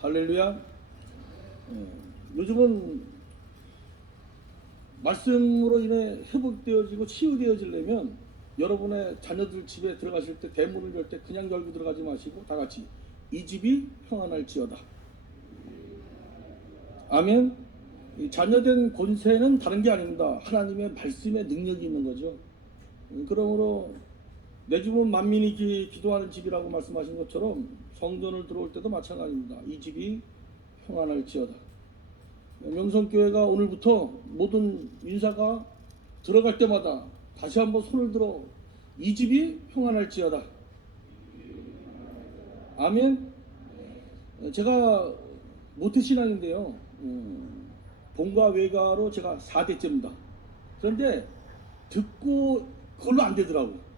할렐루야. 요즘은 말씀으로 인해 회복되어지고 치유되어지려면 여러분의 자녀들 집에 들어가실 때 대문을 열 때 그냥 열고 들어가지 마시고 다 같이 이 집이 평안할지어다. 아멘. 이 자녀된 권세는 다른 게 아닙니다. 하나님의 말씀의 능력이 있는 거죠. 그러므로 내 집은 만민이 기도하는 집이라고 말씀하신 것처럼 성전을 들어올 때도 마찬가지입니다. 이 집이 평안할지어다. 명성교회가 오늘부터 모든 인사가 들어갈 때마다 다시 한번 손을 들어 이 집이 평안할지어다. 아멘. 제가 모태신앙인데요. 본과 외가로 제가 4대째입니다. 그런데 듣고 그걸로 안 되더라고요.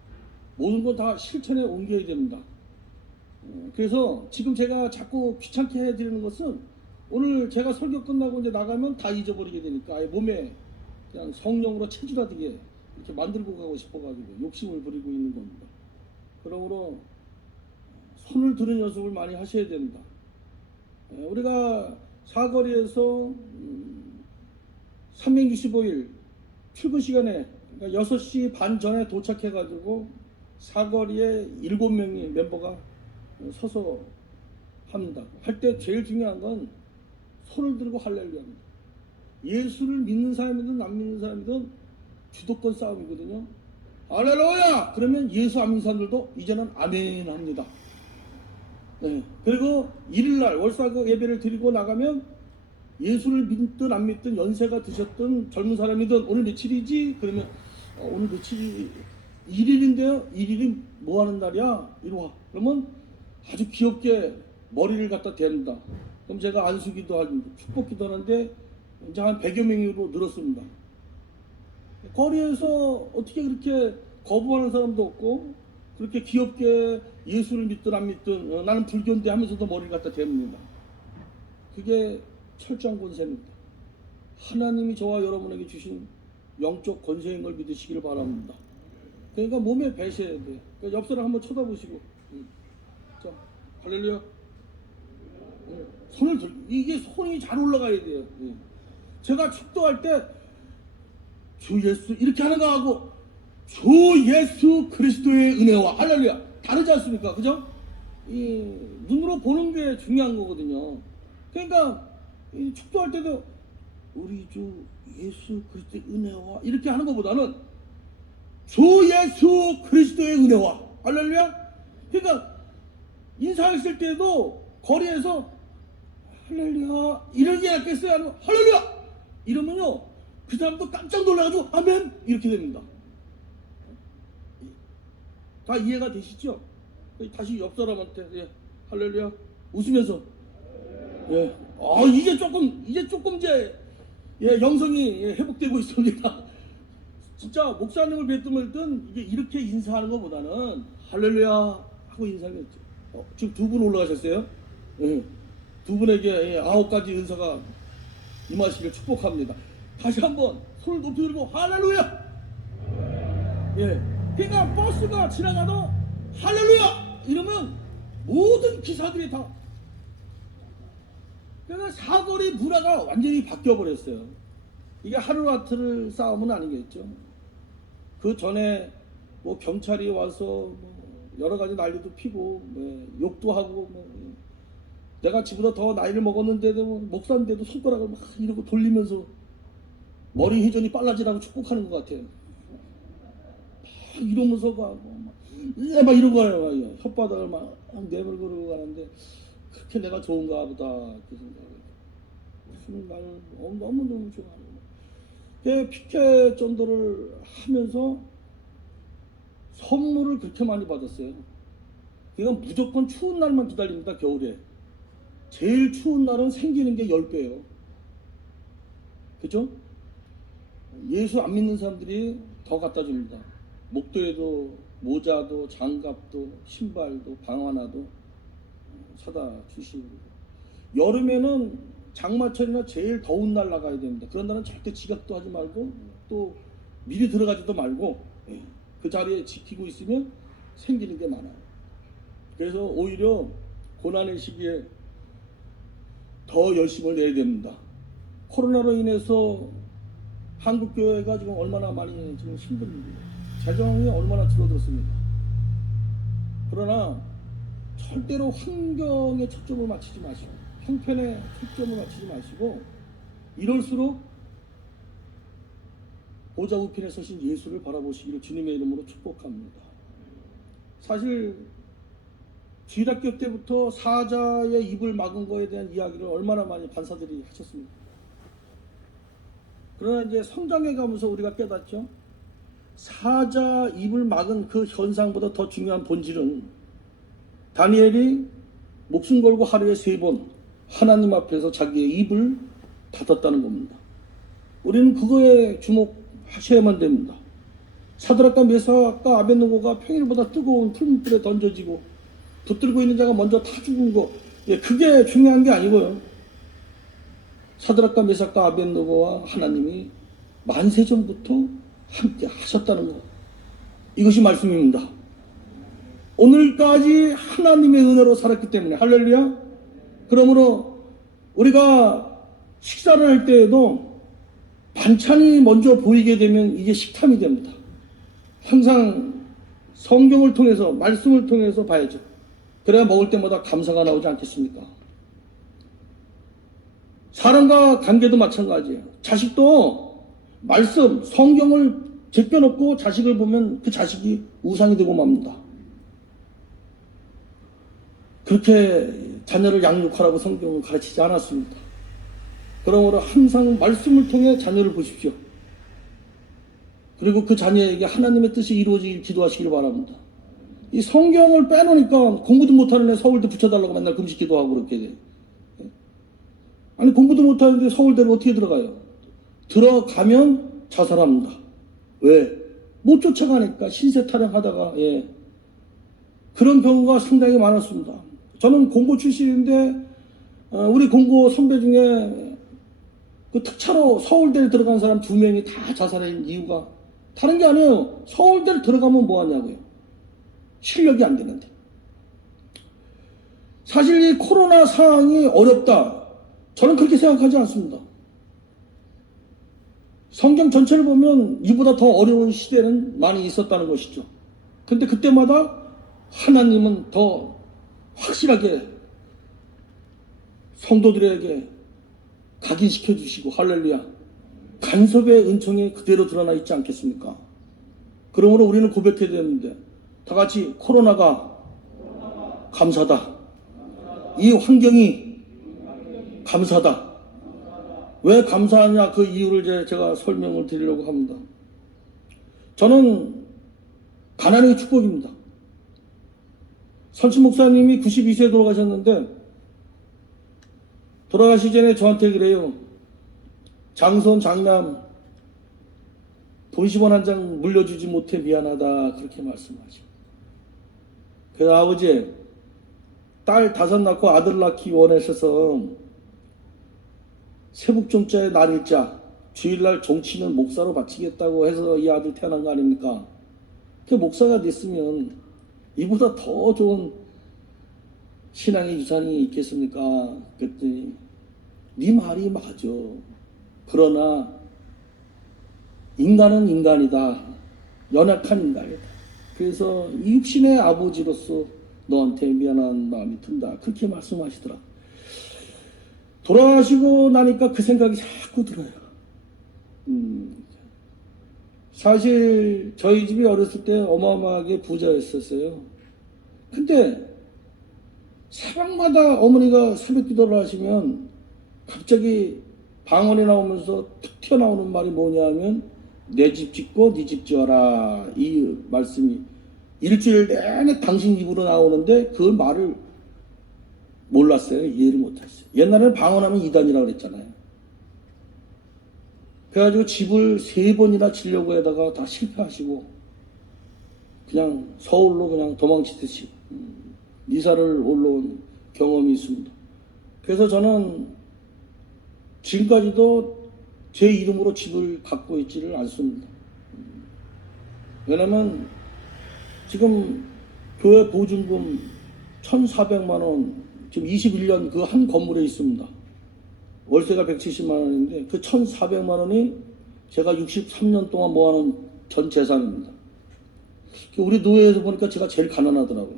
모든 건 다 실천에 옮겨야 됩니다. 그래서 지금 제가 자꾸 귀찮게 해드리는 것은 오늘 제가 설교 끝나고 이제 나가면 다 잊어버리게 되니까 아예 몸에 그냥 성령으로 체질화되게 이렇게 만들고 가고 싶어가지고 욕심을 부리고 있는 겁니다. 그러므로 손을 드는 연습을 많이 하셔야 됩니다. 우리가 사거리에서 365일 출근 시간에 그러니까 6시 반 전에 도착해가지고 사거리에 7명의 멤버가 서서 합니다. 할 때 제일 중요한 건 손을 들고 할렐루야입니다. 예수를 믿는 사람이든 안 믿는 사람이든 주도권 싸움이거든요. 할렐루야! 그러면 예수 안 믿는 사람들도 이제는 아멘 합니다. 네. 그리고 일일날 월사그 예배를 드리고 나가면 예수를 믿든 안 믿든 연세가 드셨든 젊은 사람이든 오늘 며칠이지? 그러면 오늘 며칠이 1일인데요? 1일이 뭐 하는 날이야? 이리 와. 그러면 아주 귀엽게 머리를 갖다 댑니다. 그럼 제가 안수기도 하고 축복기도 하는데 이제 한 100여 명으로 늘었습니다. 거리에서 어떻게 그렇게 거부하는 사람도 없고 그렇게 귀엽게 예수를 믿든 안 믿든 나는 불교인데 하면서도 머리를 갖다 댑니다. 그게 철저한 권세입니다. 하나님이 저와 여러분에게 주신 영적 권세인 걸 믿으시기를 바랍니다. 그러니까 몸에 배셔야 돼요. 그러니까 옆 사람 한번 쳐다보시고 자, 할렐루야. 손을 들, 이게 손이 잘 올라가야 돼요. 제가 축도할 때 주 예수 이렇게 하는 거하고 주 예수 그리스도의 은혜와 할렐루야 다르지 않습니까? 그죠? 이 눈으로 보는 게 중요한 거거든요. 그러니까 이 축도할 때도 우리 주 예수 그리스도의 은혜와 이렇게 하는 것보다는 주 예수 그리스도의 은혜와 할렐루야. 그러니까 인사했을 때도 거리에서 할렐루야 이런 게 낫겠어요? 아니면 할렐루야 이러면요 그 사람도 깜짝 놀라가지고 아멘 이렇게 됩니다. 다 이해가 되시죠? 다시 옆 사람한테 예, 할렐루야 웃으면서 예, 이제 조금 이제 예, 영성이 예, 회복되고 있습니다. 진짜 목사님을 뵀든 이게 이렇게 인사하는 것보다는 할렐루야 하고 인사했죠. 지금 2분 올라가셨어요? 예, 2분에게 예, 9가지 은사가 임하시길 축복합니다. 다시 한번 손을 높이 들고 할렐루야. 예, 그러니까 버스가 지나가도 할렐루야 이러면 모든 기사들이 다 그러니까 사거리 문화가 완전히 바뀌어 버렸어요. 이게 하루아틀 싸움은 아니겠죠. 그 전에 뭐 경찰이 와서 뭐 여러 가지 난리도 피고 뭐 욕도 하고 뭐 내가 지보다 더 나이를 먹었는데도 뭐 목사인데도 손가락을 막 이러고 돌리면서 머리 회전이 빨라지라고 축복하는 것 같아요. 막 이러면서 막 이런 거예요. 혓바닥을 막 내밀고 가는데 그렇게 내가 좋은가 보다 그 생각을. 나는 너무 좋아하는 피켓 전도를 하면서 선물을 그렇게 많이 받았어요. 그러니까 무조건 추운 날만 기다립니다. 겨울에 제일 추운 날은 생기는 게 10배예요. 그죠? 예수 안 믿는 사람들이 더 갖다 줍니다. 목도에도 모자도 장갑도 신발도 방하나도 사다 주시고 여름에는 장마철이나 제일 더운 날 나가야 됩니다. 그런 날은 절대 지각도 하지 말고 또 미리 들어가지도 말고 그 자리에 지키고 있으면 생기는 게 많아요. 그래서 오히려 고난의 시기에 더 열심을 내야 됩니다. 코로나로 인해서 한국교회가 지금 얼마나 많이 지금 힘듭니다. 재정이 얼마나 줄어들었습니다. 그러나 절대로 환경에 초점을 맞추지 마시고 형편에 초점을 맞추지 마시고 이럴수록 보좌 우편에 서신 예수를 바라보시기를 주님의 이름으로 축복합니다. 사실 주일학교 때부터 사자의 입을 막은 거에 대한 이야기를 얼마나 많이 간사들이 하셨습니까? 그러나 이제 성장해 가면서 우리가 깨닫죠. 사자 입을 막은 그 현상보다 더 중요한 본질은 다니엘이 목숨 걸고 하루에 3번 하나님 앞에서 자기의 입을 닫았다는 겁니다. 우리는 그거에 주목하셔야만 됩니다. 사드락과 메삭과 아벳느고가 평일보다 뜨거운 풀무불에 던져지고 붙들고 있는 자가 먼저 타 죽은 거, 그게 중요한 게 아니고요. 사드락과 메삭과 아벳느고와 하나님이 만세전부터 함께 하셨다는 것, 이것이 말씀입니다. 오늘까지 하나님의 은혜로 살았기 때문에 할렐루야. 그러므로 우리가 식사를 할 때에도 반찬이 먼저 보이게 되면 이게 식탐이 됩니다. 항상 성경을 통해서 말씀을 통해서 봐야죠. 그래야 먹을 때마다 감사가 나오지 않겠습니까? 사람과 관계도 마찬가지예요. 자식도 말씀, 성경을 제껴놓고 자식을 보면 그 자식이 우상이 되고 맙니다. 그렇게 자녀를 양육하라고 성경은 가르치지 않았습니다. 그러므로 항상 말씀을 통해 자녀를 보십시오. 그리고 그 자녀에게 하나님의 뜻이 이루어지길 기도하시길 바랍니다. 이 성경을 빼놓으니까 공부도 못하는 애 서울대 붙여달라고 맨날 금식 기도하고 그렇게 돼요. 아니 공부도 못하는데 서울대를 어떻게 들어가요? 들어가면 자살합니다. 왜? 못 쫓아가니까 신세 타령하다가 그런 경우가 상당히 많았습니다. 저는 공고 출신인데 우리 공고 선배 중에 그 특차로 서울대를 들어간 사람 2명이 다 자살한 이유가 다른 게 아니에요. 서울대를 들어가면 뭐하냐고요. 실력이 안 되는데. 사실 이 코로나 상황이 어렵다, 저는 그렇게 생각하지 않습니다. 성경 전체를 보면 이보다 더 어려운 시대는 많이 있었다는 것이죠. 근데 그때마다 하나님은 더 확실하게 성도들에게 각인시켜 주시고 할렐루야, 간섭의 은총이 그대로 드러나 있지 않겠습니까? 그러므로 우리는 고백해야 되는데 다 같이 코로나가 감사다. 이 환경이 감사다. 왜 감사하냐, 그 이유를 제가 설명을 드리려고 합니다. 저는 가난의 축복입니다. 선치 목사님이 92세에 돌아가셨는데 돌아가시 전에 저한테 그래요. 장손 장남 돈 10원 한 장 물려주지 못해 미안하다, 그렇게 말씀하시고. 그래서 아버지 딸 5 낳고 아들 낳기 원하셔서 세북종자의 날일자 주일날 종치는 목사로 바치겠다고 해서 이 아들 태어난 거 아닙니까? 그 목사가 됐으면 이보다 더 좋은 신앙의 유산이 있겠습니까? 그랬더니 네 말이 맞아. 그러나 인간은 인간이다. 연약한 인간이다. 그래서 이 육신의 아버지로서 너한테 미안한 마음이 든다, 그렇게 말씀하시더라. 돌아가시고 나니까 그 생각이 자꾸 들어요. 사실 저희 집이 어렸을 때 어마어마하게 부자였었어요. 근데 새벽마다 어머니가 새벽 기도를 하시면 갑자기 방언에 나오면서 툭 튀어나오는 말이 뭐냐면 내 집 짓고 네 집 지어라, 이 말씀이 일주일 내내 당신 입으로 나오는데 그 말을 몰랐어요. 이해를 못했어요. 옛날에는 방언하면 이단이라고 그랬잖아요. 그래가지고 집을 3번이나 지려고 하다가 다 실패하시고 그냥 서울로 그냥 도망치듯이 이사를 올라온 경험이 있습니다. 그래서 저는 지금까지도 제 이름으로 집을 갖고 있지를 않습니다. 왜냐면 지금 교회 보증금 1,400만 원 지금 21년 그 한 건물에 있습니다. 월세가 170만 원인데 그 1,400만 원이 제가 63년 동안 모아놓은 전 재산입니다. 우리 노예에서 보니까 제가 제일 가난하더라고요.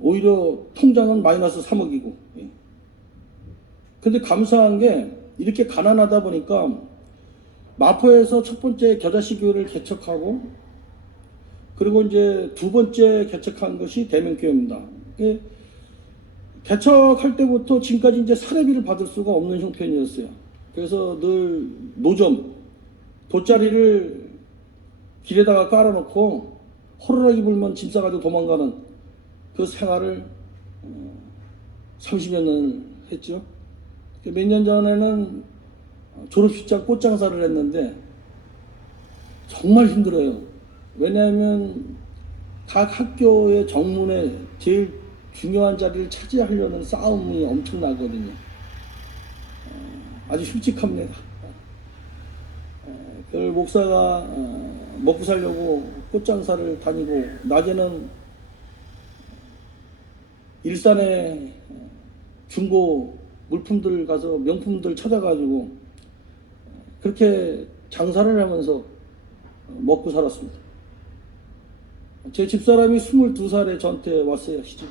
오히려 통장은 마이너스 3억이고. 근데 감사한 게 이렇게 가난하다 보니까 마포에서 첫 번째 겨자씨 교회를 개척하고, 그리고 이제 두 번째 개척한 것이 대명교회입니다. 개척할 때부터 지금까지 이제 사례비를 받을 수가 없는 형편이었어요. 그래서 늘 노점, 돗자리를 길에다가 깔아놓고 호루라기 불면 짐 싸가지고 도망가는 그 생활을 30여 년을 했죠. 몇 년 전에는 졸업식장 꽃장사를 했는데 정말 힘들어요. 왜냐하면 각 학교의 정문에 제일 중요한 자리를 차지하려는 싸움이 엄청나거든요. 아주 흉측합니다. 그 목사가 먹고 살려고 꽃장사를 다니고, 낮에는 일산에 중고 물품들 가서 명품들 찾아가지고 그렇게 장사를 하면서 먹고 살았습니다. 제 집사람이 22살에 저한테 왔어요, 시집에.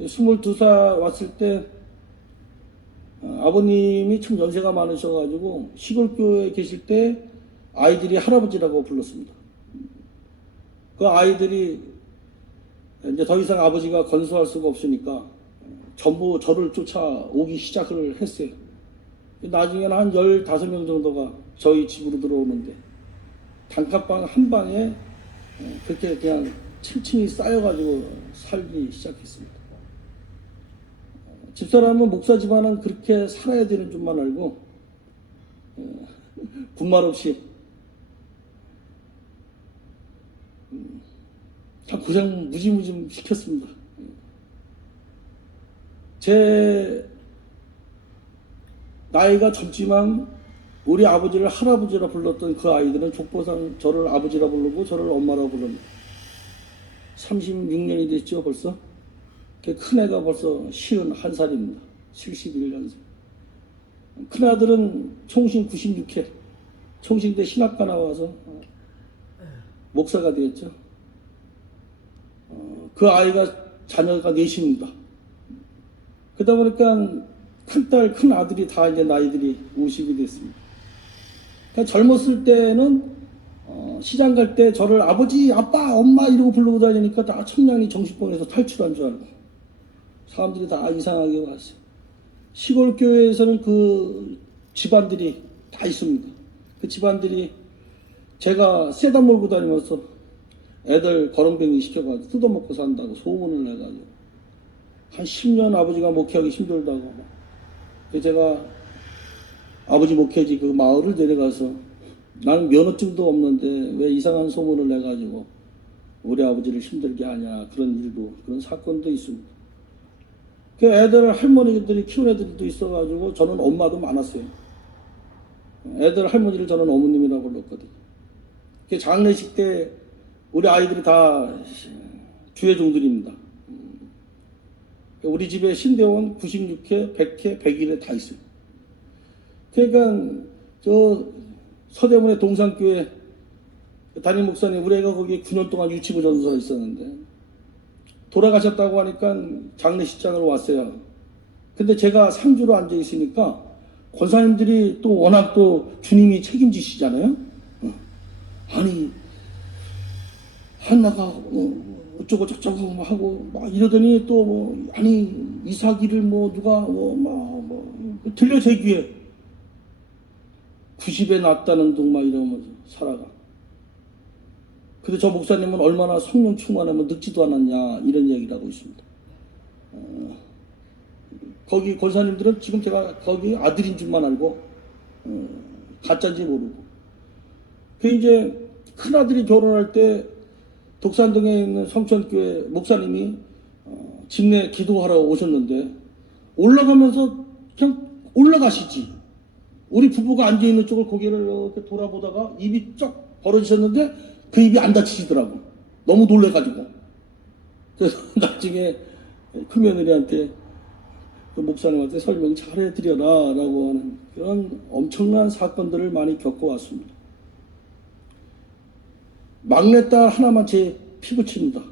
22살 왔을 때 아버님이 참 연세가 많으셔가지고 시골교회에 계실 때 아이들이 할아버지라고 불렀습니다. 그 아이들이 이제 더 이상 아버지가 건수할 수가 없으니까 전부 저를 쫓아오기 시작을 했어요. 나중에는 한 15명 정도가 저희 집으로 들어오는데 단칸방 한 방에 그렇게 그냥 층층이 쌓여가지고 살기 시작했습니다. 집사람은 목사 집안은 그렇게 살아야 되는 줄만 알고 군말 없이 참 고생 무지무지 시켰습니다. 제 나이가 젊지만 우리 아버지를 할아버지라 불렀던 그 아이들은 족보상 저를 아버지라 부르고 저를 엄마라 부릅니다. 36년이 됐죠 벌써. 큰애가 벌써 51살입니다. 71년생. 큰아들은 총신 96회 총신대 신학과 나와서 목사가 되었죠. 그 아이가 자녀가 넷입니다. 그러다 보니까 큰딸, 큰아들이 다 이제 나이들이 50이 됐습니다. 그러니까 젊었을 때는 시장 갈 때 저를 아버지, 아빠, 엄마 이러고 부르고 다니니까 다 청량리 정신병에서 탈출한 줄 알고 사람들이 다 이상하게 왔어요. 시골 교회에서는 그 집안들이 다 있습니다. 그 집안들이 제가 세단 몰고 다니면서 애들 거렁뱅이 시켜가지고 뜯어먹고 산다고 소문을 내가지고 한 10년 아버지가 목회하기 힘들다고. 제가 아버지 목회지 그 마을을 내려가서 나는 면허증도 없는데 왜 이상한 소문을 내가지고 우리 아버지를 힘들게 하냐, 그런 일도, 그런 사건도 있습니다. 그 애들 할머니들이 키운 애들도 있어가지고 저는 엄마도 많았어요. 애들 할머니를 저는 어머님이라고 불렀거든요. 그 장례식 때 우리 아이들이 다 주회종들입니다. 우리 집에 신대원 96회, 100회, 101회 다 있어요. 그러니까 저 서대문의 동산교회 담임 목사님, 우리 애가 거기 9년 동안 유치부 전도사로 있었는데 돌아가셨다고 하니까 장례식장으로 왔어요. 근데 제가 상주로 앉아 있으니까 권사님들이 또 워낙 또 주님이 책임지시잖아요. 아니 한나가 어쩌고 저쩌고 하고 막 이러더니 또 뭐 아니 이삭이를 뭐 누가 뭐 들려 제 귀에 90에 낳았다는 둥 막 이러면서 살아가. 근데 저 목사님은 얼마나 성령 충만하면 늙지도 않았냐 이런 얘기를 하고 있습니다. 거기 권사님들은 지금 제가 거기 아들인 줄만 알고 가짜인지 모르고. 그 이제 큰아들이 결혼할 때 독산동에 있는 성천교회 목사님이 집내 기도하러 오셨는데 올라가면서 그냥 올라가시지. 우리 부부가 앉아있는 쪽을 고개를 이렇게 돌아보다가 입이 쩍 벌어지셨는데 그 입이 안 닫히시더라고. 너무 놀래가지고. 그래서 나중에 큰며느리한테 그 목사님한테 설명 잘해드려라 라고 하는 그런 엄청난 사건들을 많이 겪어왔습니다. 막내딸 하나만 제 피부칩니다.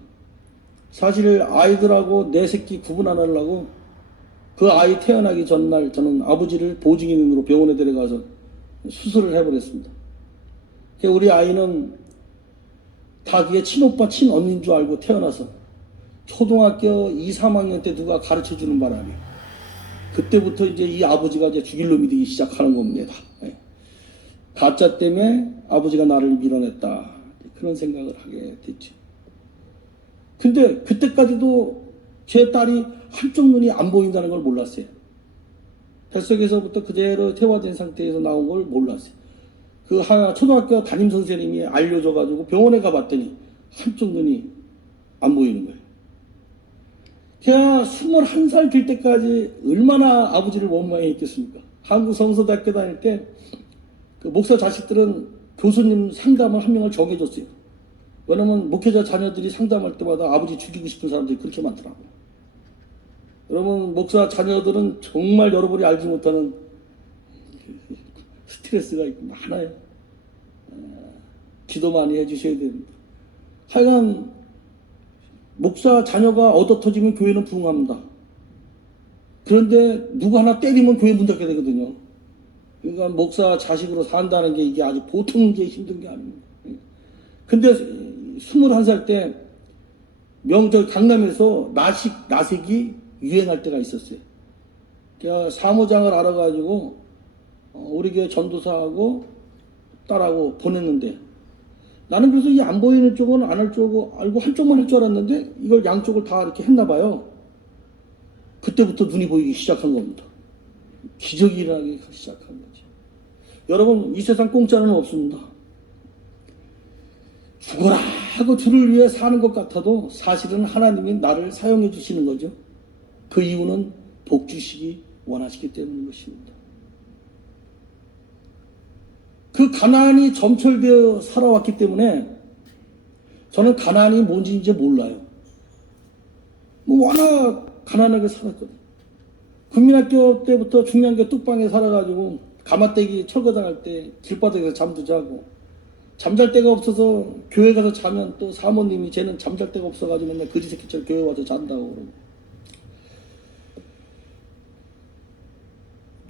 사실 아이들하고 내 새끼 구분 안 하려고 그 아이 태어나기 전날 저는 아버지를 보증인으로 병원에 데려가서 수술을 해버렸습니다. 우리 아이는 다 그게 친오빠 친언니인 줄 알고 태어나서 초등학교 2, 3학년 때 누가 가르쳐주는 바람에 그때부터 이제 이 아버지가 이제 죽일 놈이 되기 시작하는 겁니다. 가짜 때문에 아버지가 나를 밀어냈다. 그런 생각을 하게 됐죠. 근데 그때까지도 제 딸이 한쪽 눈이 안 보인다는 걸 몰랐어요. 뱃속에서부터 그대로 퇴화된 상태에서 나온 걸 몰랐어요. 그 초등학교 담임 선생님이 알려줘가지고 병원에 가봤더니 한쪽 눈이 안 보이는 거예요. 제가 21살 될 때까지 얼마나 아버지를 원망했겠습니까? 한국 성서대학교 다닐 때 그 목사 자식들은 교수님 상담을 한 명을 정해줬어요. 왜냐면 목회자 자녀들이 상담할 때마다 아버지 죽이고 싶은 사람들이 그렇게 많더라고요. 여러분 목사 자녀들은 정말 여러분이 알지 못하는 스트레스가 있고 많아요. 기도 많이 해주셔야 됩니다. 하여간 목사 자녀가 얻어터지면 교회는 부흥합니다. 그런데 누구 하나 때리면 교회 문 닫게 되거든요. 그러니까 목사 자식으로 산다는 게 이게 아주 보통 게 힘든 게 아닙니다. 근데 21살 때 강남에서 나색이 유행할 때가 있었어요. 제가 사무장을 알아가지고 우리 교회 전도사하고 딸하고 보냈는데 나는 그래서 이 안 보이는 쪽은 안 할 줄 알고 한쪽만 할 줄 알았는데 이걸 양쪽을 다 이렇게 했나 봐요. 그때부터 눈이 보이기 시작한 겁니다. 기적이 일어나기 시작한 거죠. 여러분 이 세상 공짜는 없습니다. 죽어라 하고 주를 위해 사는 것 같아도 사실은 하나님이 나를 사용해 주시는 거죠. 그 이유는 복 주시기 원하시기 때문인 것입니다. 그 가난이 점철되어 살아왔기 때문에 저는 가난이 뭔지 이제 몰라요. 워낙 가난하게 살았거든요. 국민학교 때부터 중량교 뚝방에 살아가지고 가마떼기 철거당할 때 길바닥에서 잠도 자고 잠잘 데가 없어서 교회 가서 자면 또 사모님이 쟤는 잠잘 데가 없어가지고 맨날 거지 새끼처럼 교회 와서 잔다고 그러고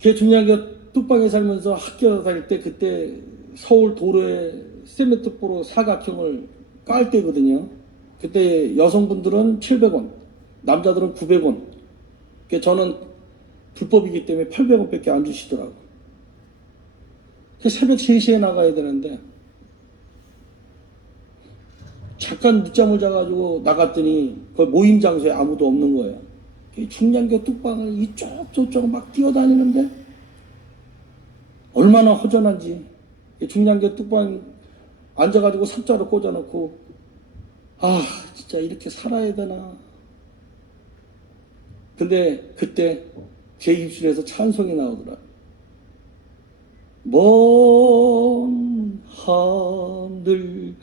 걔 중량교 뚝방에 살면서 학교 다닐 때 그때 서울 도로에 세멘트포로 사각형을 깔 때거든요. 그때 여성분들은 700원, 남자들은 900원. 저는 불법이기 때문에 800원밖에 안 주시더라고요. 새벽 3시에 나가야 되는데 잠깐 늦잠을 자가지고 나갔더니 그 모임 장소에 아무도 없는 거예요. 중량교 뚝방을 이쪽 저쪽 막 뛰어다니는데 얼마나 허전한지 중량교 뚝방 앉아가지고 삽자로 꽂아놓고 진짜 이렇게 살아야 되나. 근데 그때 제 입술에서 찬송이 나오더라. 먼 하늘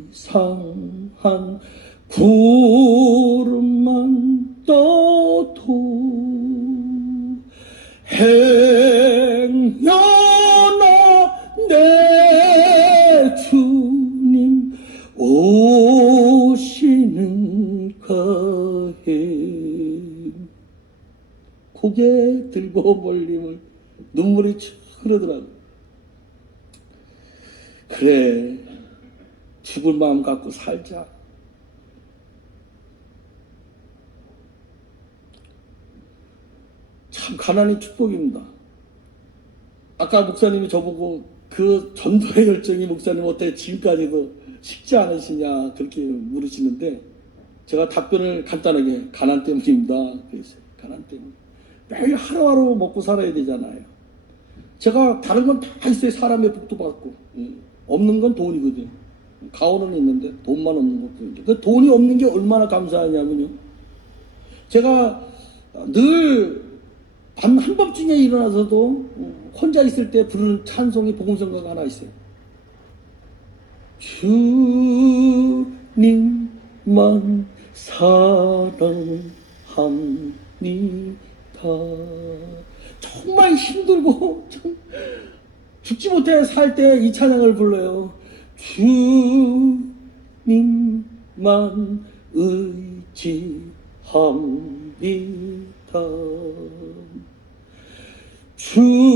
이상한 구름만 떠도 행여나 내 주님 오시는 가해. 고개 들고 벌림을 눈물이 쭉 흐르더라고. 그래, 죽을 마음 갖고 살자. 참 가난이 축복입니다. 아까 목사님이 저보고 그 전도의 열정이 목사님 어떻게 지금까지도 식지 않으시냐 그렇게 물으시는데 제가 답변을 간단하게 가난 때문입니다. 그랬어요. 가난 때문에. 매일 하루하루 먹고 살아야 되잖아요. 제가 다른 건 다 있어요. 사람의 복도 받고. 없는 건 돈이거든요. 가오는 있는데 돈만 없는 것뿐이죠. 그 돈이 없는 게 얼마나 감사하냐면요. 제가 늘 밤 한밤중에 일어나서도 혼자 있을 때 부르는 찬송이 복음성가가 하나 있어요. 주님만 사랑하며 정말 힘들고 참 죽지 못해 살 때 이 찬양을 불러요. 주님만 의지합니다. 주님만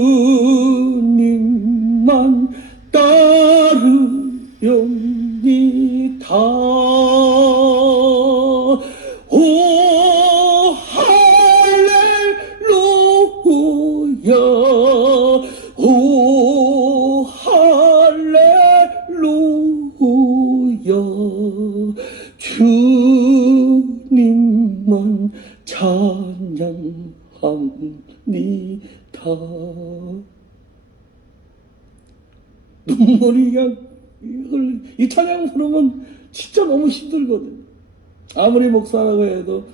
따르렵니다. 오 할렐루야, 오 할렐루야. 주님만 찬양합니다. 눈물이 그냥 이 찬양 부르면 진짜 너무 힘들거든. 아무리 목사라고 해도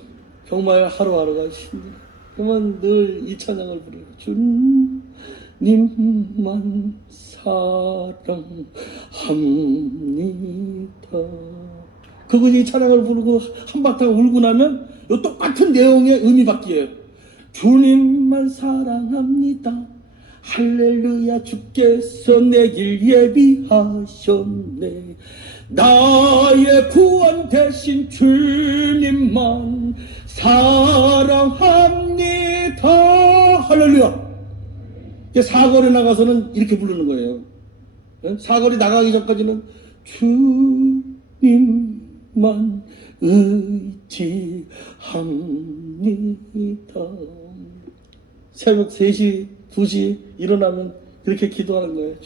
정말 하루하루가 힘들어. 그러면 늘 이 찬양을 부르요. 주님만 사랑합니다. 그분이 이 찬양을 부르고 한바탕 울고 나면 이 똑같은 내용의 의미 바뀌어요. 주님만 사랑합니다. 할렐루야, 주께서 내 길 예비하셨네. 나의 구원 되신 주님만 사랑합니다. 할렐루야. 사거리 나가서는 이렇게 부르는 거예요. 사거리 나가기 전까지는 주님만 의지합니다. 새벽 3시, 2시 일어나면 그렇게 기도하는 거예요.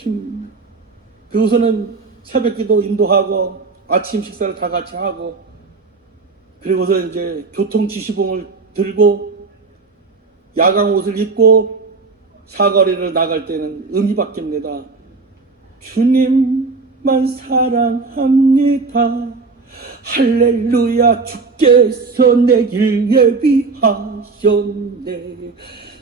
그리고서는 새벽 기도 인도하고 아침 식사를 다 같이 하고, 그리고서 이제 교통 지시봉을 들고 야광 옷을 입고 사거리를 나갈 때는 의미 바뀝니다. 주님만 사랑합니다. 할렐루야, 주께서 내 길 예비하셨네.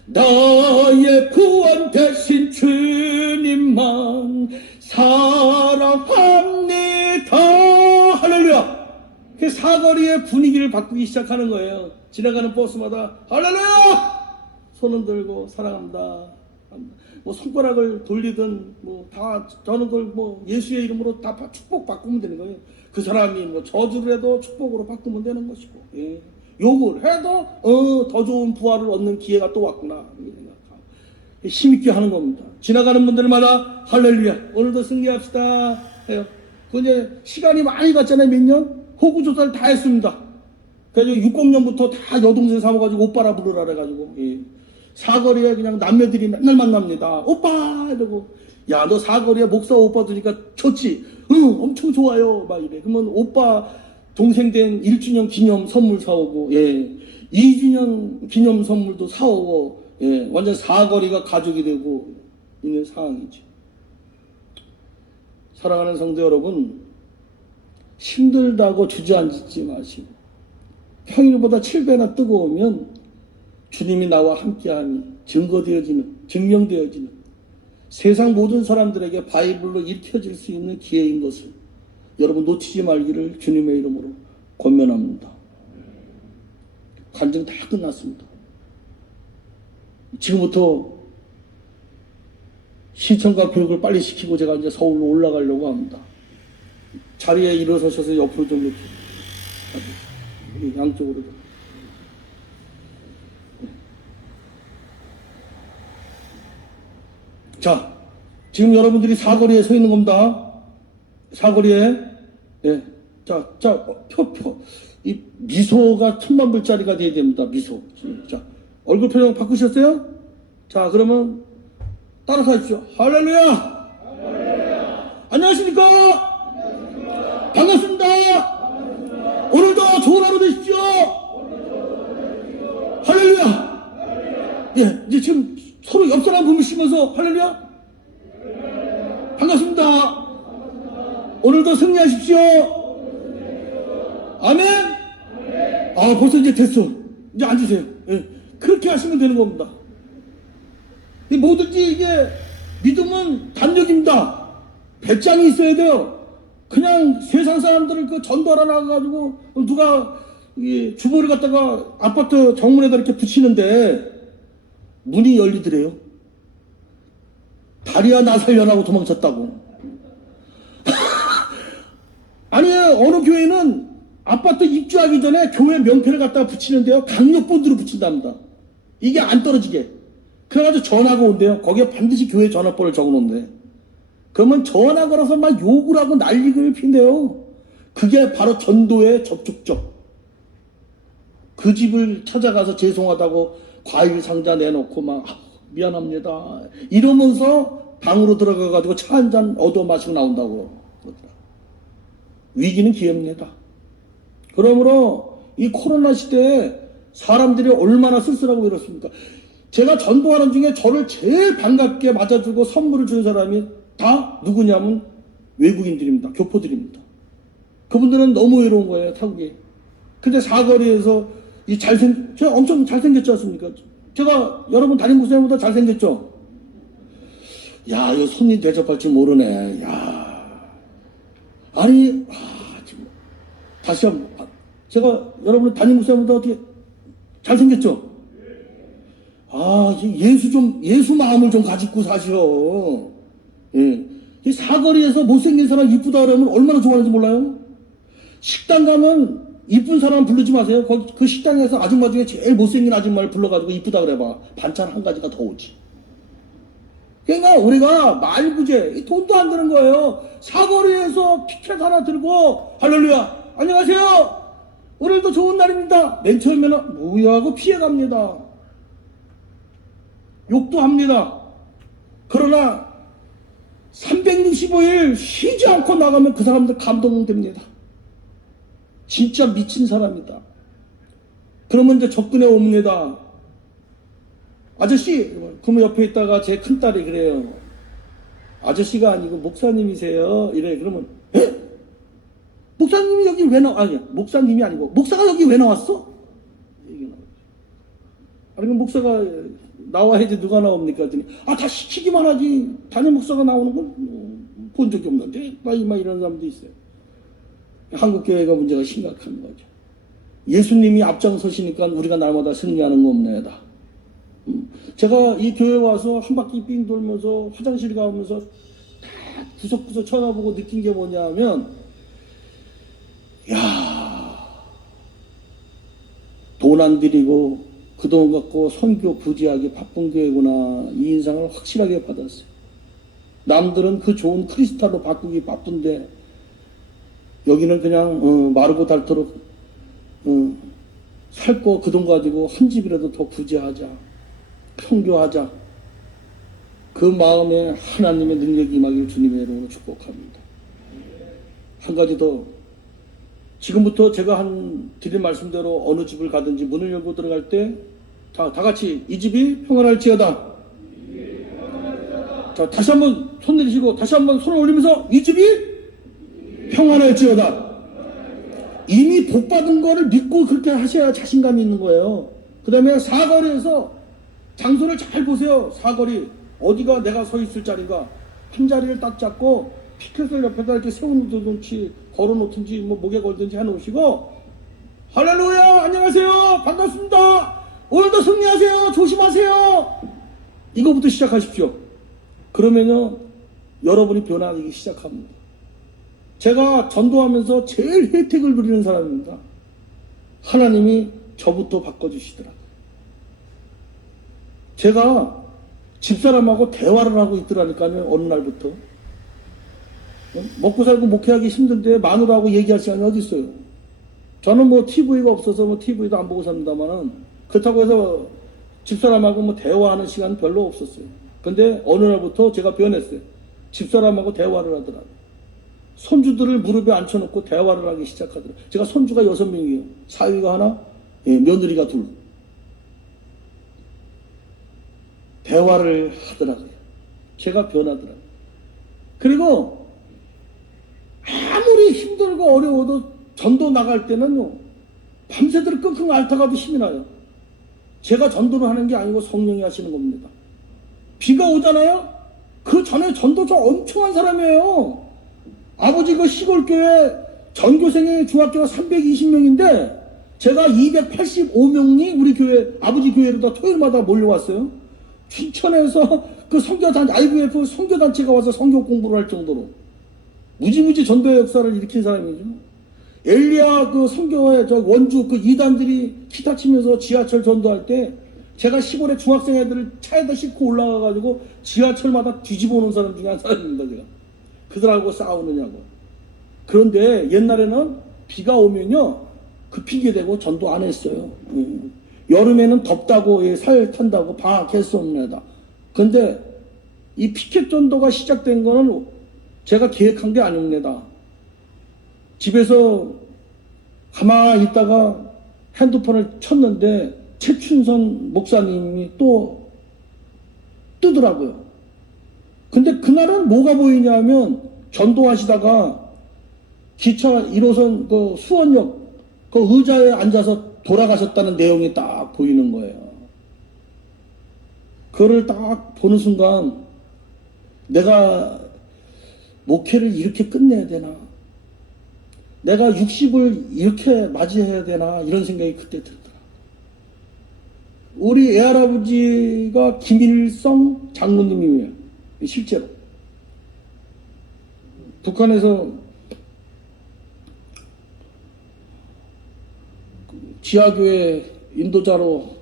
나의 구원 되신 주님만 사랑합니다. 할렐루야. 그 사거리의 분위기를 바꾸기 시작하는 거예요. 지나가는 버스마다 할렐루야 손을 들고 사랑합니다. 뭐 손가락을 돌리든 뭐 다 저는 그걸 뭐 예수의 이름으로 다 축복 바꾸면 되는 거예요. 그 사람이 뭐 저주를 해도 축복으로 바꾸면 되는 것이고, 예. 욕을 해도 더 좋은 부활을 얻는 기회가 또 왔구나 힘있게 하는 겁니다. 지나가는 분들마다 할렐루야 오늘도 승리합시다 해요. 그 이제 시간이 많이 갔잖아요. 몇 년 호구조사를 다 했습니다. 그래서 60년부터 다 여동생 삼아가지고 오빠라 부르라 그래가지고, 예. 사거리에 그냥 남매들이 맨날 만납니다. 오빠 이러고, 야 너 사거리에 목사 오빠 두니까 좋지? 응 엄청 좋아요 막 이래. 그러면 오빠 동생 된 1주년 기념 선물 사오고, 예. 2주년 기념 선물도 사오고, 예. 완전 사거리가 가족이 되고 있는 상황이죠. 사랑하는 성도 여러분, 힘들다고 주저앉지 마시고 평일보다 7배나 뜨거우면 주님이 나와 함께하니 증명되어지는 세상 모든 사람들에게 바이블로 읽혀질 수 있는 기회인 것을 여러분 놓치지 말기를 주님의 이름으로 권면합니다. 간증 다 끝났습니다. 지금부터 시청과 교육을 빨리 시키고 제가 이제 서울로 올라가려고 합니다. 자리에 일어서셔서 옆으로 좀 이렇게 양쪽으로 좀. 자, 지금 여러분들이 사거리에 서 있는 겁니다. 사거리에. 예. 자, 이 미소가 10,000,000불짜리가 돼야 됩니다. 미소. 자, 얼굴 표정 바꾸셨어요? 자, 그러면 따라가십시오. 할렐루야! 할렐루야! 안녕하십니까? 안녕하십니까? 반갑습니다. 오늘도 좋은 하루 되십시오. 할렐루야! 할렐루야! 예, 이제 지금 서로 옆 사람 보시면서 할렐루야! 반갑습니다. 오늘도 승리하십시오. 아멘? 아, 벌써 이제 됐어. 이제 앉으세요. 예. 그렇게 하시면 되는 겁니다. 뭐든지 이게 믿음은 단력입니다. 배짱이 있어야 돼요. 그냥 세상 사람들을 그 전도하러 나가가지고 누가 이 주보를 갖다가 아파트 정문에다 이렇게 붙이는데 문이 열리더래요. 다리야 나 살려나고 도망쳤다고. 아니 어느 교회는 아파트 입주하기 전에 교회 명패를 갖다가 붙이는데요, 강력본드로 붙인답니다. 이게 안 떨어지게. 그래가지고 전화가 온대요. 거기에 반드시 교회 전화번호를 적어놓는데, 그러면 전화 걸어서 막 욕을 하고 난리를 핀대요. 그게 바로 전도의 접촉점. 그 집을 찾아가서 죄송하다고 과일 상자 내놓고 막 미안합니다 이러면서 방으로 들어가가지고 차 한 잔 얻어 마시고 나온다고 그러더라. 위기는 기회입니다. 그러므로 이 코로나 시대에 사람들이 얼마나 쓸쓸하고 이렇습니까? 제가 전도하는 중에 저를 제일 반갑게 맞아주고 선물을 주는 사람이 다 누구냐면 외국인들입니다. 교포들입니다. 그분들은 너무 외로운 거예요, 타국이. 근데 사거리에서 제가 엄청 잘생겼지 않습니까? 제가 여러분 담임 목사님보다 잘생겼죠? 야, 이거 손님 대접할 줄 모르네. 야. 아니, 지금. 다시 한 번. 제가 여러분 담임 목사님보다 어떻게 잘생겼죠? 예수 마음을 좀 가지고 사셔. 예. 이 사거리에서 못생긴 사람 이쁘다 그러면 얼마나 좋아하는지 몰라요? 식당 가면 이쁜 사람 부르지 마세요. 그 식당에서 아줌마 중에 제일 못생긴 아줌마를 불러가지고 이쁘다 그래봐. 반찬 한 가지가 더 오지. 그러니까 우리가 말구제, 돈도 안 드는 거예요. 사거리에서 피켓 하나 들고 할렐루야 안녕하세요 오늘도 좋은 날입니다. 맨 처음에는 뭐야 하고 피해갑니다. 욕도 합니다. 그러나 365일 쉬지 않고 나가면 그 사람들 감동됩니다. 진짜 미친 사람이다. 그러면 이제 접근해 옵니다. 아저씨, 그러면 옆에 있다가 제 큰딸이 그래요. 아저씨가 아니고 목사님이세요. 이래. 그러면 에? 목사님이 여기 왜 아니야. 목사님이 아니고 목사가 여기 왜 나왔어? 아니 그 목사가 나와야지 누가 나옵니까? 했더니 다 시키기만 하지. 담임 목사가 나오는 건 본 적이 없는데 막 이런 사람도 있어요. 한국 교회가 문제가 심각한 거죠. 예수님이 앞장서시니까 우리가 날마다 승리하는 겁니다. 제가 이 교회 와서 한 바퀴 삥 돌면서 화장실 가면서 다 구석구석 쳐다보고 느낀 게 뭐냐면, 돈 안 들이고 그 돈 갖고 선교 부지하기 바쁜 교회구나, 이 인상을 확실하게 받았어요. 남들은 그 좋은 크리스탈로 바꾸기 바쁜데 여기는 그냥 마르고 닳도록 살 거 그 돈 가지고 한 집이라도 더 부지하자, 선교하자. 그 마음에 하나님의 능력이 임하길 주님의 이름으로 축복합니다. 한 가지 더, 지금부터 제가 드린 말씀대로 어느 집을 가든지 문을 열고 들어갈 때 다 같이 이 집이 평안할지어다. 자, 다시 한번 손 내리시고 다시 한번 손을 올리면서 이 집이 평안할지어다. 이미 복 받은 거를 믿고 그렇게 하셔야 자신감이 있는 거예요. 그 다음에 사거리에서 장소를 잘 보세요. 사거리 어디가 내가 서 있을 자리인가, 한 자리를 딱 잡고 피켓을 옆에다 이렇게 세워놓든지 걸어놓든지 목에 걸든지 해놓으시고 할렐루야 안녕하세요 반갑습니다 오늘도 승리하세요 조심하세요 이거부터 시작하십시오. 그러면요 여러분이 변하기 시작합니다. 제가 전도하면서 제일 혜택을 누리는 사람입니다. 하나님이 저부터 바꿔주시더라고요. 제가 집사람하고 대화를 하고 있더라니까요. 어느 날부터 먹고 살고 목회하기 힘든데 마누라하고 얘기할 시간이 어디 있어요. 저는 TV가 없어서 TV도 안 보고 삽니다만은, 그렇다고 해서 집사람하고 대화하는 시간은 별로 없었어요. 근데 어느 날부터 제가 변했어요. 집사람하고 대화를 하더라고요. 손주들을 무릎에 앉혀놓고 대화를 하기 시작하더라고요. 제가 손주가 6명이에요. 사위가 하나, 며느리가 둘. 대화를 하더라고요. 제가 변하더라고요. 그리고 아무리 힘들고 어려워도 전도 나갈 때는요 밤새도록 끙끙 앓다가도 힘이 나요. 제가 전도를 하는 게 아니고 성령이 하시는 겁니다. 비가 오잖아요. 그 전에 전도자 엄청 한 사람이에요. 아버지 그 시골교회 전교생이 중학교가 320명인데 제가 285명이 우리 교회, 아버지 교회로 다 토요일마다 몰려왔어요. 춘천에서 그 선교단, IVF 선교단체가 와서 선교 공부를 할 정도로 무지무지 전도의 역사를 일으킨 사람이죠. 엘리야 그 선교회 저 원주 그 이단들이 기타 치면서 지하철 전도할 때 제가 시골에 중학생 애들을 차에다 싣고 올라가가지고 지하철마다 뒤집어 오는 사람 중에 한 사람입니다. 제가 그들하고 싸우느냐고. 그런데 옛날에는 비가 오면요 그 핑계대고 전도 안 했어요. 여름에는 덥다고 살 탄다고 방학했습니다. 그런데 이 피켓 전도가 시작된 거는 제가 계획한 게 아닙니다. 집에서 가만히 있다가 핸드폰을 쳤는데 최춘선 목사님이 또 뜨더라고요. 근데 그날은 뭐가 보이냐면 전도하시다가 기차 1호선 그 수원역 그 의자에 앉아서 돌아가셨다는 내용이 딱 보이는 거예요. 그거를 딱 보는 순간 내가 목회를 이렇게 끝내야 되나? 내가 60을 이렇게 맞이해야 되나? 이런 생각이 그때 들더라. 우리 애할아버지가 김일성 장로님이에요. 실제로. 북한에서 지하교회 인도자로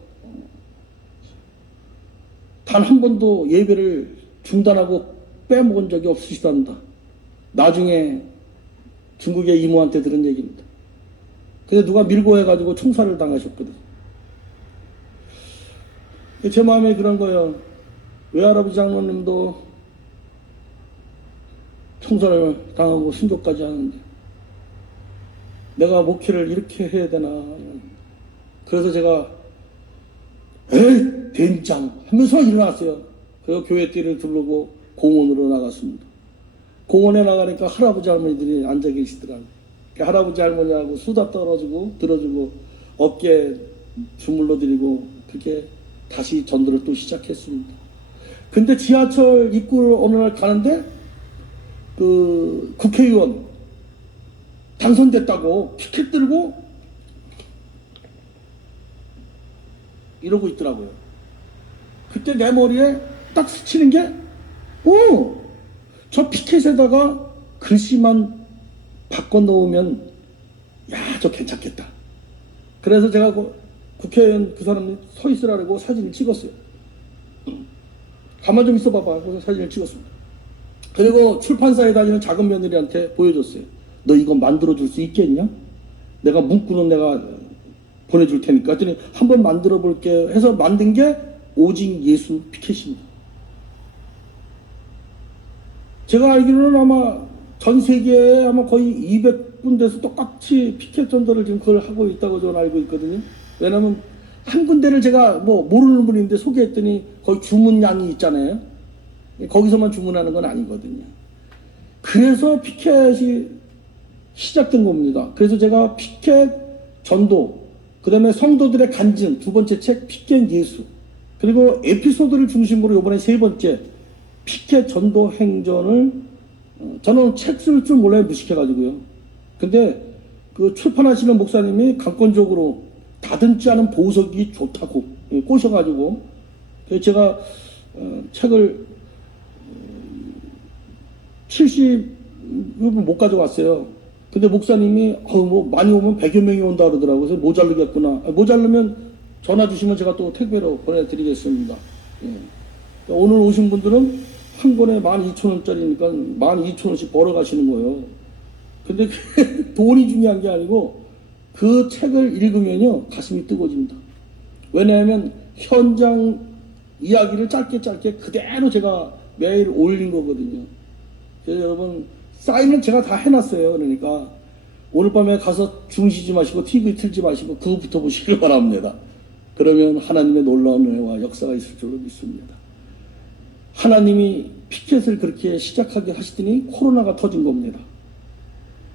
단 한 번도 예배를 중단하고 빼먹은 적이 없으시답니다. 나중에 중국의 이모한테 들은 얘기입니다. 근데 누가 밀고 해가지고 총살을 당하셨거든. 제 마음에 그런 거예요. 외할아버지 장로님도 총살을 당하고 순교까지 하는데 내가 목회를 이렇게 해야 되나. 그래서 제가 에이 된장 하면서 일어났어요. 그리고 교회 띠를 두르고 공원으로 나갔습니다. 공원에 나가니까 할아버지 할머니들이 앉아 계시더라고요. 할아버지 할머니하고 수다 떨어주고 들어주고 어깨 주물러 드리고 그렇게 다시 전도를 또 시작했습니다. 근데 지하철 입구를 어느 날 가는데 그 국회의원 당선됐다고 피켓 들고 이러고 있더라고요. 그때 내 머리에 딱 스치는 게 저 피켓에다가 글씨만 바꿔 놓으면 저 괜찮겠다. 그래서 제가 국회의원 그 사람이 서 있으라고 사진을 찍었어요. 가만 좀 있어 봐봐. 그래서 사진을 찍었습니다. 그리고 출판사에 다니는 작은 며느리한테 보여줬어요. 너 이거 만들어줄 수 있겠냐? 내가 문구는 내가 보내줄 테니까. 했더니 한번 만들어 볼게 해서 만든 게 오직 예수 피켓입니다. 제가 알기로는 아마 전 세계에 아마 거의 200군데에서 똑같이 피켓 전도를 지금 그걸 하고 있다고 저는 알고 있거든요. 왜냐면 한 군데를 제가 뭐 모르는 분인데 소개했더니 거의 주문량이 있잖아요. 거기서만 주문하는 건 아니거든요. 그래서 피켓이 시작된 겁니다. 그래서 제가 피켓 전도, 그 다음에 성도들의 간증, 두 번째 책 피켓 예수, 그리고 에피소드를 중심으로 이번에 세 번째 피켓 전도 행전을 저는 책 쓸 줄 몰라요. 무식해가지고요. 근데 그 출판하시는 목사님이 강권적으로 다듬지 않은 보석이 좋다고 꼬셔가지고 제가 책을 70을 못 가져왔어요. 근데 목사님이 뭐 많이 오면 100여 명이 온다 그러더라고요. 그래서 모자르겠구나. 모자르면 전화 주시면 제가 또 택배로 보내드리겠습니다. 예. 오늘 오신 분들은 한 권에 12,000원짜리니까 12,000원씩 벌어 가시는 거예요. 근데 돈이 중요한 게 아니고 그 책을 읽으면요 가슴이 뜨거워집니다. 왜냐하면 현장 이야기를 짧게 그대로 제가 매일 올린 거거든요. 그래서 여러분 사인은 제가 다 해놨어요. 그러니까 오늘 밤에 가서 주무시지 마시고 TV 틀지 마시고 그거부터 보시길 바랍니다. 그러면 하나님의 놀라운 은혜와 역사가 있을 줄로 믿습니다. 하나님이 피켓을 그렇게 시작하게 하시더니 코로나가 터진 겁니다.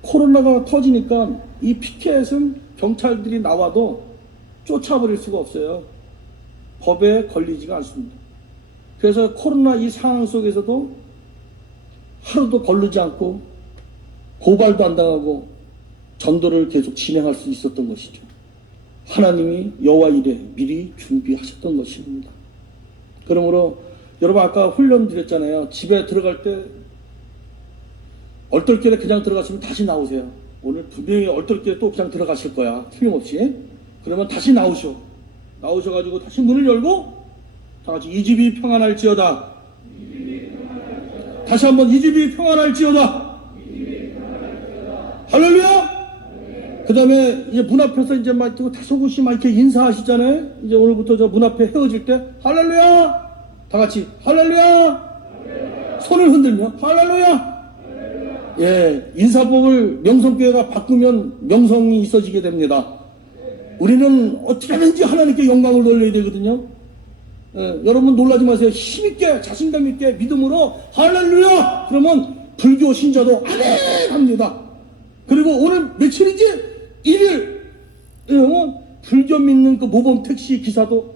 코로나가 터지니까 이 피켓은 경찰들이 나와도 쫓아버릴 수가 없어요. 법에 걸리지가 않습니다. 그래서 코로나 이 상황 속에서도 하루도 걸르지 않고 고발도 안 당하고 전도를 계속 진행할 수 있었던 것이죠. 하나님이 여호와 일에 미리 준비하셨던 것입니다. 그러므로 여러분 아까 훈련 드렸잖아요. 집에 들어갈 때 얼떨결에 그냥 들어갔으면 다시 나오세요. 오늘 분명히 얼떨결에 또 그냥 들어가실 거야. 틀림없이. 그러면 다시 나오셔가지고 다시 문을 열고 다 같이 이 집이 평안할지어다. 다시 한번 이 집이 평안할지어다. 할렐루야. 그 다음에 이제 문 앞에서 이제 막 다소곳이 막 이렇게 인사하시잖아요. 이제 오늘부터 저 문 앞에 헤어질 때 할렐루야. 다 같이 할렐루야. 손을 흔들며 할렐루야. 예, 인사법을 명성교회가 바꾸면 명성이 있어지게 됩니다. 우리는 어떻게 하든지 하나님께 영광을 돌려야 되거든요. 예, 여러분 놀라지 마세요. 힘있게 자신감 있게 믿음으로 할렐루야 그러면 불교 신자도 아멘 합니다. 그리고 오늘 며칠이지? 1일 불교 믿는 그 모범 택시 기사도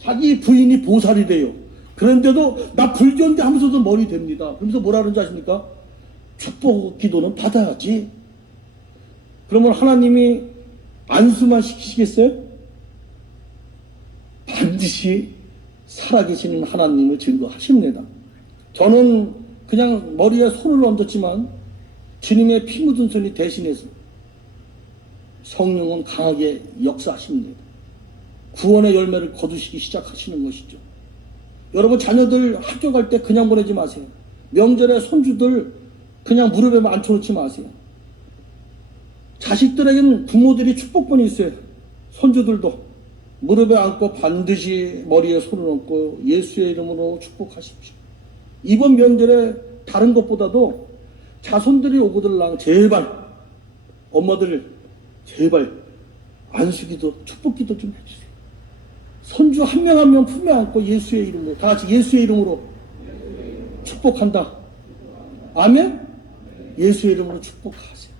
자기 부인이 보살이래요. 그런데도 나 불교인데 하면서도 머리 됩니다. 그러면서 뭐라 그러는지 아십니까? 축복 기도는 받아야지. 그러면 하나님이 안수만 시키시겠어요? 반드시 살아계시는 하나님을 증거하십니다. 저는 그냥 머리에 손을 얹었지만 주님의 피 묻은 손이 대신해서 성령은 강하게 역사하십니다. 구원의 열매를 거두시기 시작하시는 것이죠. 여러분 자녀들 학교 갈 때 그냥 보내지 마세요. 명절에 손주들 그냥 무릎에 앉혀놓지 마세요. 자식들에게는 부모들이 축복권이 있어요. 손주들도 무릎에 앉고 반드시 머리에 손을 얹고 예수의 이름으로 축복하십시오. 이번 명절에 다른 것보다도 자손들이 오고들랑 제발 엄마들 제발 안수기도 축복기도 좀 해주세요. 손주 한 명 한 명 품에 안고 예수의 이름으로 다 같이 예수의 이름으로 축복한다. 아멘. 예수의 이름으로 축복하세요.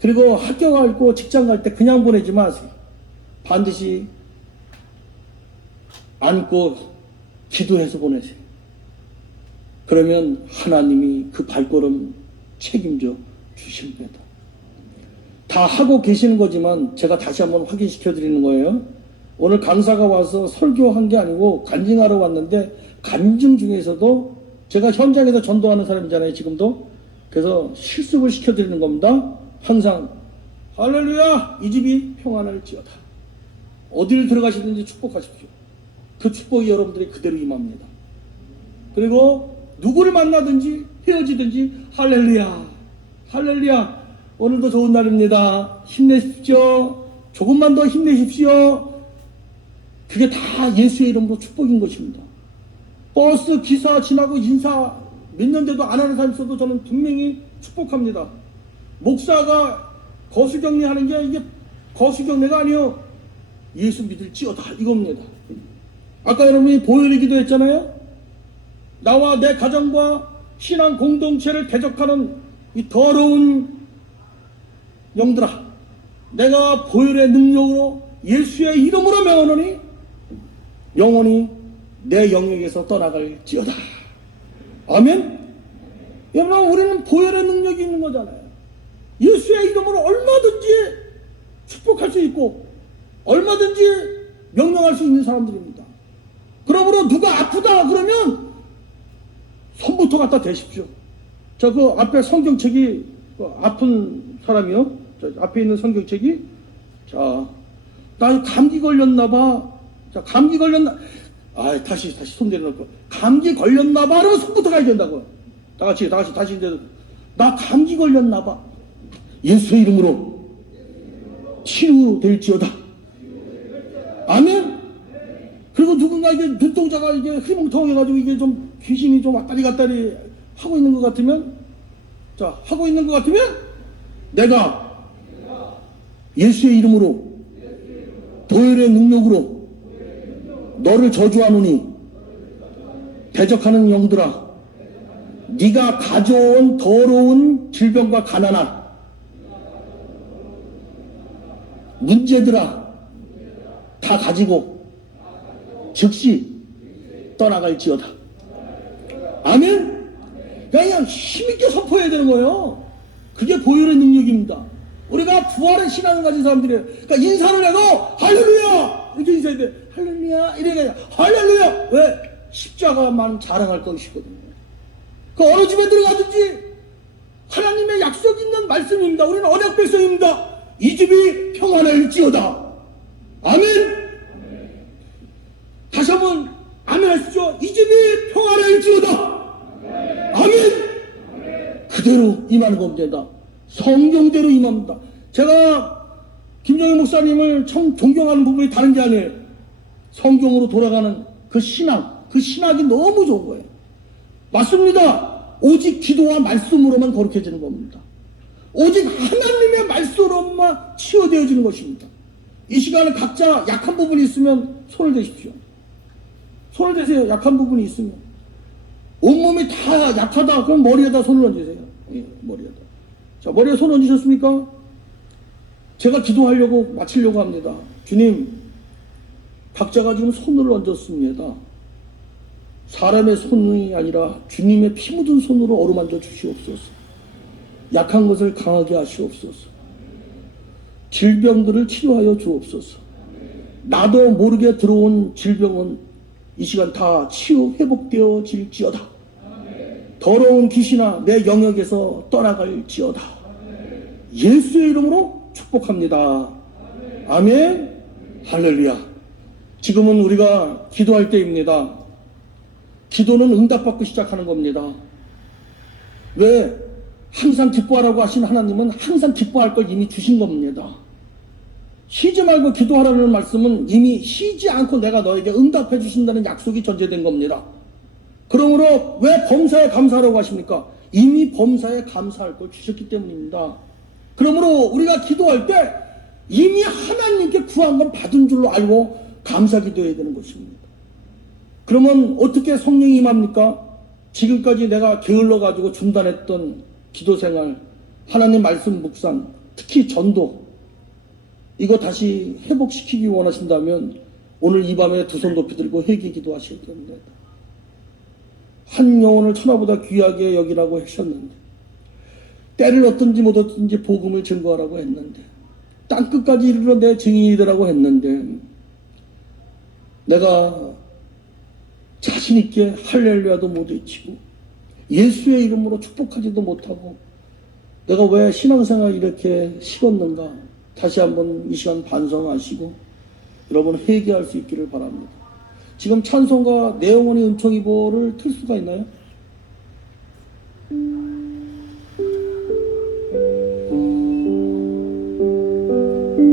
그리고 학교 가고 직장 갈 때 그냥 보내지 마세요. 반드시 안고 기도해서 보내세요. 그러면 하나님이 그 발걸음 책임져 주십니다. 다 하고 계시는 거지만 제가 다시 한번 확인시켜 드리는 거예요. 오늘 강사가 와서 설교한 게 아니고 간증하러 왔는데 간증 중에서도 제가 현장에서 전도하는 사람이잖아요. 지금도. 그래서 실습을 시켜 드리는 겁니다. 항상 할렐루야 이 집이 평안할지어다. 어디를 들어가시든지 축복하십시오. 그 축복이 여러분들이 그대로 임합니다. 그리고 누구를 만나든지 헤어지든지 할렐루야 할렐루야 오늘도 좋은 날입니다. 힘내십시오. 조금만 더 힘내십시오. 그게 다 예수의 이름으로 축복인 것입니다. 버스 기사 지나고 인사 몇 년 돼도 안 하는 사람 있어도 저는 분명히 축복합니다. 목사가 거수경례하는 게 이게 거수경례가 아니요 예수 믿을지어다 이겁니다. 아까 여러분이 보혈의 기도했잖아요. 나와 내 가정과 신앙 공동체를 대적하는 이 더러운 영들아 내가 보혈의 능력으로 예수의 이름으로 명하노니 영원히 내 영역에서 떠나갈지어다. 아멘. 여러분 우리는 보혈의 능력이 있는 거잖아요. 예수의 이름으로 얼마든지 축복할 수 있고 얼마든지 명령할 수 있는 사람들입니다. 그러므로 누가 아프다 그러면 손부터 갖다 대십시오. 저 그 앞에 성경책이 아픈 사람이요. 저 앞에 있는 성경책이 자, 나 감기 걸렸나 봐. 자, 감기 걸렸나? 아, 다시 손 내려놓고 감기 걸렸나 봐. 그러면 손부터 가야 된다고. 다 같이 이제 나 감기 걸렸나 봐. 예수의 이름으로 치유될지어다. 아멘. 그리고 누군가 이게 눈동자가 이게 흐리멍텅해가지고 이게 좀 귀신이 좀 왔다리 갔다리 하고 있는 것 같으면 자, 하고 있는 것 같으면 내가 예수의 이름으로 보혈의 능력으로 너를 저주하노니 대적하는 영들아 네가 가져온 더러운 질병과 가난한 문제들아 다 가지고 즉시 떠나갈지어다. 아멘. 그냥 힘있게 선포해야 되는 거예요. 그게 보혈의 능력입니다. 우리가 부활의 신앙을 가진 사람들이에요. 그러니까 인사를 해도 할렐루야 이렇게 인사해야 돼. 할렐루야 이래야 할렐루야. 왜? 십자가만 자랑할 것이거든요. 그 어느 집에 들어가든지 하나님의 약속 있는 말씀입니다. 우리는 언약 백성입니다. 이 집이 평안할지어다. 아멘. 다시 한번 아멘 하십시오. 이 집이 평안할지어다. 아멘. 그대로 임하는 겁니다. 성경대로 임합니다. 제가 김정희 목사님을 참 존경하는 부분이 다른 게 아니에요. 성경으로 돌아가는 그 신앙, 그 신학이 너무 좋은 거예요. 맞습니다. 오직 기도와 말씀으로만 거룩해지는 겁니다. 오직 하나님의 말씀으로만 치유되어지는 것입니다. 이 시간에 각자 약한 부분이 있으면 손을 대십시오. 손을 대세요. 약한 부분이 있으면. 온몸이 다 약하다. 그럼 머리에다 손을 얹으세요. 예, 머리에다. 자, 머리에 손 얹으셨습니까? 제가 기도하려고 마치려고 합니다. 주님, 각자가 지금 손을 얹었습니다. 사람의 손이 아니라 주님의 피 묻은 손으로 어루만져 주시옵소서. 약한 것을 강하게 하시옵소서. 질병들을 치료하여 주옵소서. 나도 모르게 들어온 질병은 이 시간 다 치유 회복되어질지어다. 더러운 귀신아 내 영역에서 떠나갈지어다. 예수의 이름으로 축복합니다. 아멘. 할렐루야. 지금은 우리가 기도할 때입니다. 기도는 응답받고 시작하는 겁니다. 왜? 항상 기뻐하라고 하신 하나님은 항상 기뻐할 걸 이미 주신 겁니다. 쉬지 말고 기도하라는 말씀은 이미 쉬지 않고 내가 너에게 응답해 주신다는 약속이 전제된 겁니다. 그러므로 왜 범사에 감사하라고 하십니까? 이미 범사에 감사할 걸 주셨기 때문입니다. 그러므로 우리가 기도할 때 이미 하나님께 구한 건 받은 줄로 알고 감사 기도해야 되는 것입니다. 그러면 어떻게 성령이 임합니까? 지금까지 내가 게을러가지고 중단했던 기도생활, 하나님 말씀 묵상, 특히 전도, 이거 다시 회복시키기 원하신다면 오늘 이 밤에 두 손 높이 들고 회개 기도하셔야 됩니다. 한 영혼을 천하보다 귀하게 여기라고 하셨는데, 때를 얻든지 못 얻든지 복음을 증거하라고 했는데, 땅끝까지 이르러 내 증인이 되라고 했는데, 내가 자신있게 할렐루야도 못 외치고 예수의 이름으로 축복하지도 못하고 내가 왜 신앙생활 이렇게 식었는가 다시 한번 이 시간 반성하시고 여러분 회개할 수 있기를 바랍니다. 지금 찬송가 내 영혼이 은총이보를 틀 수가 있나요?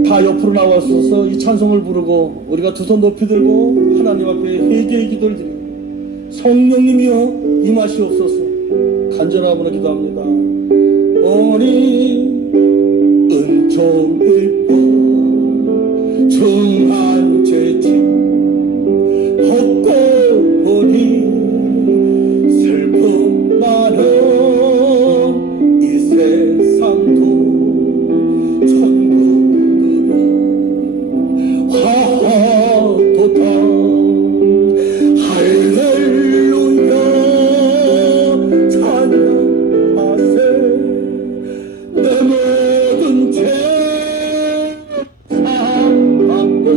다 옆으로 나와서 이 찬송을 부르고 우리가 두 손 높이 들고 하나님 앞에 회개의 기도를 드립니다. 성령님이여 임하시옵소서. 간절함으로 기도합니다. 오니 은총을 중한 죄짐 벗고 오니 슬픔 많은 이 세상도 천국으로 화도다. 할렐루야 찬양하세. 내 모든 죄 사함받고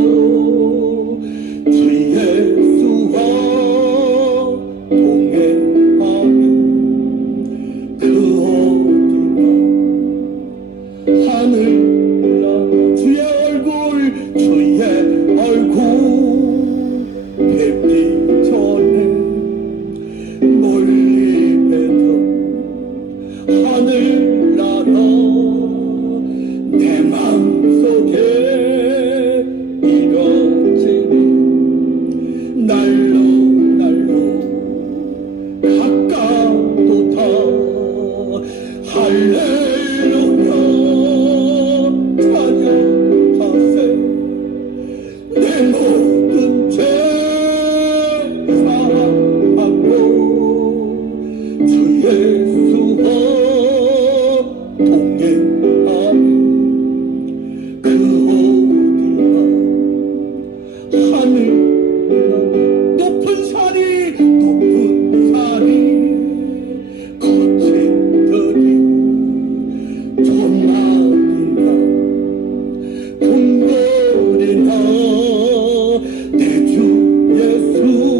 예수